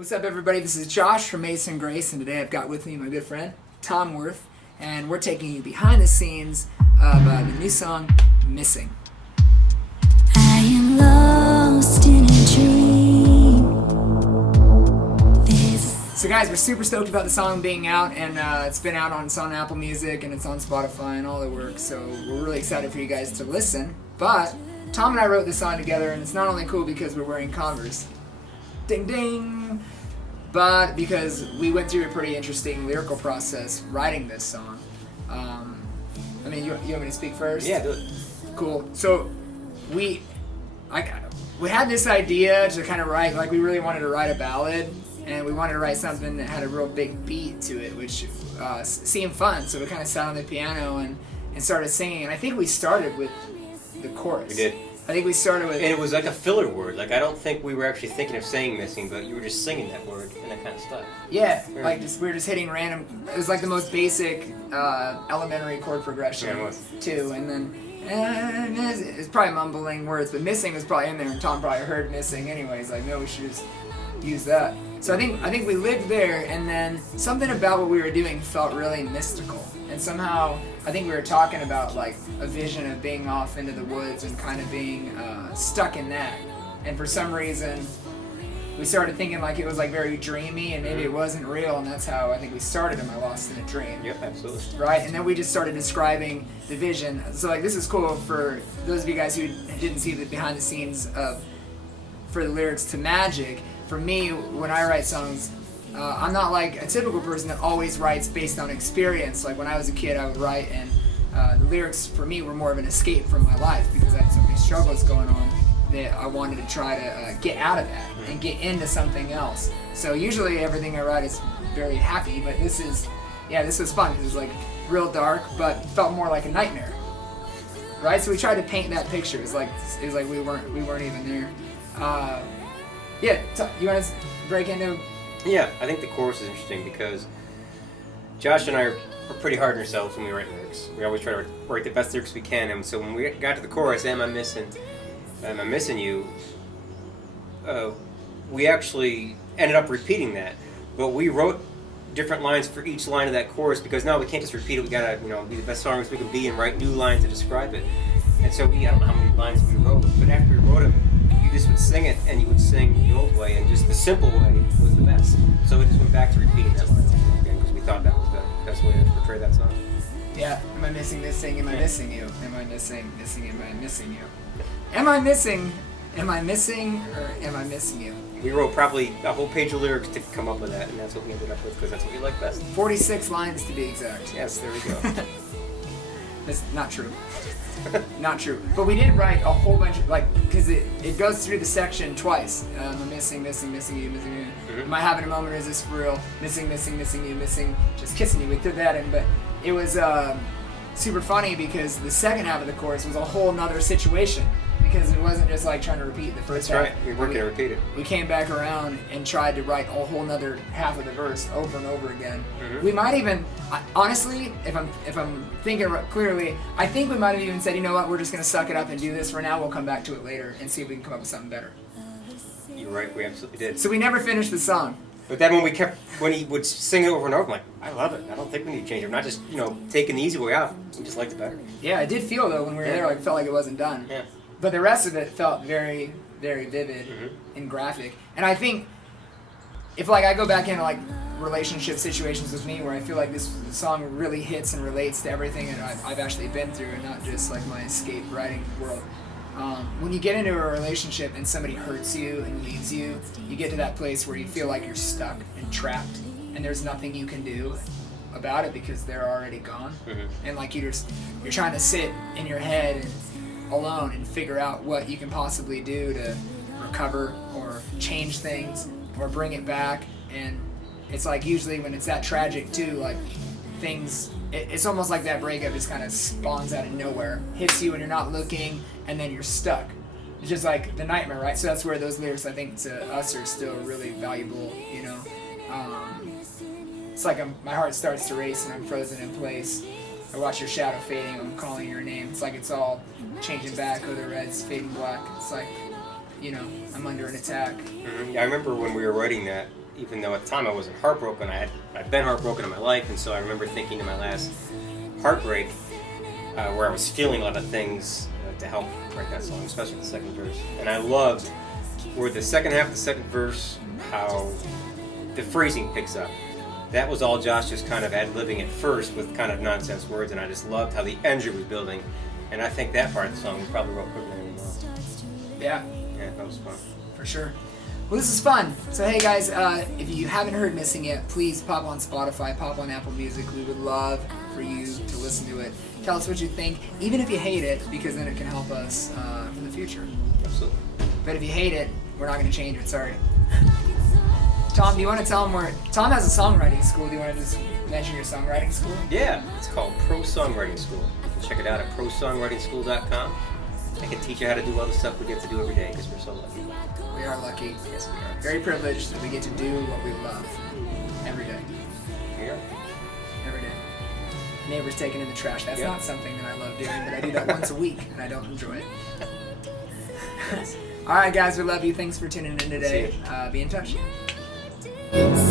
What's up, everybody? This is Josh from Mason Grace, and today I've got with me my good friend Tom Worth, and we're taking you behind the scenes of the new song "Missing." I am lost in a dream. So, guys, we're super stoked about the song being out, and it's been out on Apple Music and it's on Spotify and all the work. So we're really excited for you guys to listen. But Tom and I wrote this song together, and it's not only cool because we're wearing Converse. Ding ding! But because we went through a pretty interesting lyrical process writing this song. You want me to speak first? Yeah, do it. Cool. So we had this idea to kind of write, like, we really wanted to write a ballad, and we wanted to write something that had a real big beat to it, which seemed fun. So we kind of sat on the piano and started singing, and I think we started with the chorus. We did. I think we started with... And it was like a filler word. Like, I don't think we were actually thinking of saying missing, but you were just singing that word, and that kind of stuck. Yeah, like we were just hitting random... It was like the most basic elementary chord progression, Yeah, it was. too. And then it's probably mumbling words, but missing was probably in there, and Tom probably heard missing anyways. Like, no, we should just use that. So I think we lived there, and then something about what we were doing felt really mystical. And somehow, I think we were talking about, like, a vision of being off into the woods and kind of being stuck in that. And for some reason, we started thinking like it was like very dreamy, and maybe it wasn't real, and that's how I think we started Am I Lost in a Dream? Yep, absolutely. Right? And then we just started describing the vision. So, like, this is cool for those of you guys who didn't see the behind the scenes for the lyrics to Magic. For me, when I write songs, I'm not like a typical person that always writes based on experience. Like, when I was a kid, I would write, and the lyrics for me were more of an escape from my life because I had so many struggles going on that I wanted to try to get out of that and get into something else. So usually everything I write is very happy, but this was fun because it was like real dark, but felt more like a nightmare, right? So we tried to paint that picture. It was like we weren't even there. You want to break into? Yeah, I think the chorus is interesting because Josh and I are pretty hard on ourselves when we write lyrics. We always try to write the best lyrics we can, and so when we got to the chorus, Am I missing you? We actually ended up repeating that, but we wrote different lines for each line of that chorus because now we can't just repeat it. We gotta, be the best songwriters we can be and write new lines to describe it. And so I don't know how many lines we wrote, but after we wrote them, you just would sing it, and you would sing the old way, and just the simple way was the best. So we just went back to repeating that line again because we thought that was the best way to portray that song. Yeah. Am I missing this thing? Am I missing you? Am I missing? Am I missing you? Am I missing? Am I missing? Or am I missing you? We wrote probably a whole page of lyrics to come up with that, and that's what we ended up with because that's what we like best. 46 lines to be exact. Yes, there we go. That's not true. Not true. But we did write a whole bunch of, because it goes through the section twice. I'm missing you, missing you. Mm-hmm. Am I having a moment, or is this for real? Missing you, missing, just kissing you. We threw that in, but it was super funny because the second half of the chorus was a whole nother situation. Because it wasn't just like trying to repeat the first half. That's right. We weren't going to repeat it. We came back around and tried to write a whole nother half of the verse over and over again. Mm-hmm. We might even, honestly, if I'm thinking clearly, I think we might have even said, you know what, we're just going to suck it up and do this for now. We'll come back to it later and see if we can come up with something better. You're right. We absolutely did. So we never finished the song. But then when he would sing it over and over, I'm like, I love it. I don't think we need to change it. We're not just, taking the easy way out. We just liked it better. Yeah, it did feel, though, when we were there, like, it felt like it wasn't done. Yeah. But the rest of it felt very, very vivid and graphic. And I think if, I go back into, relationship situations with me where I feel like this song really hits and relates to everything that I've actually been through and not just, my escape writing world. When you get into a relationship and somebody hurts you and leaves you, you get to that place where you feel like you're stuck and trapped and there's nothing you can do about it because they're already gone. Mm-hmm. And, you're trying to sit in your head and alone and figure out what you can possibly do to recover or change things or bring it back. And it's usually when it's that tragic too, it's almost like that breakup just kind of spawns out of nowhere, hits you when you're not looking, and then you're stuck. It's just like the nightmare, right? So that's where those lyrics, I think, to us are still really valuable, It's like my heart starts to race and I'm frozen in place. I watch your shadow fading, I'm calling your name. It's like it's all changing back, the red's fading black. It's like, I'm under an attack. Mm-hmm. Yeah, I remember when we were writing that, even though at the time I wasn't heartbroken, I'd been heartbroken in my life, and so I remember thinking in my last heartbreak, where I was feeling a lot of things to help write that song, especially the second verse. And I loved where the second half of the second verse, how the phrasing picks up. That was all Josh just kind of ad-libbing at first with kind of nonsense words, and I just loved how the engine was building. And I think that part of the song we probably wrote quicker than anyone else. Yeah. Yeah, that was fun. For sure. Well, this is fun. So, hey guys, if you haven't heard Missing yet, please pop on Spotify, pop on Apple Music. We would love for you to listen to it. Tell us what you think, even if you hate it, because then it can help us for the future. Absolutely. But if you hate it, we're not going to change it. Sorry. Tom, do you want to tell them where... Tom has a songwriting school. Do you want to just mention your songwriting school? Yeah, it's called Pro Songwriting School. You can check it out at prosongwritingschool.com. I can teach you how to do all the stuff we get to do every day because we're so lucky. We are lucky. Yes, we are. Very privileged that we get to do what we love every day. Here. Every day. Neighbors taking in the trash. That's Yep. not something that I love doing, but I do that once a week, and I don't enjoy it. All right, guys, we love you. Thanks for tuning in today. Be in touch. It's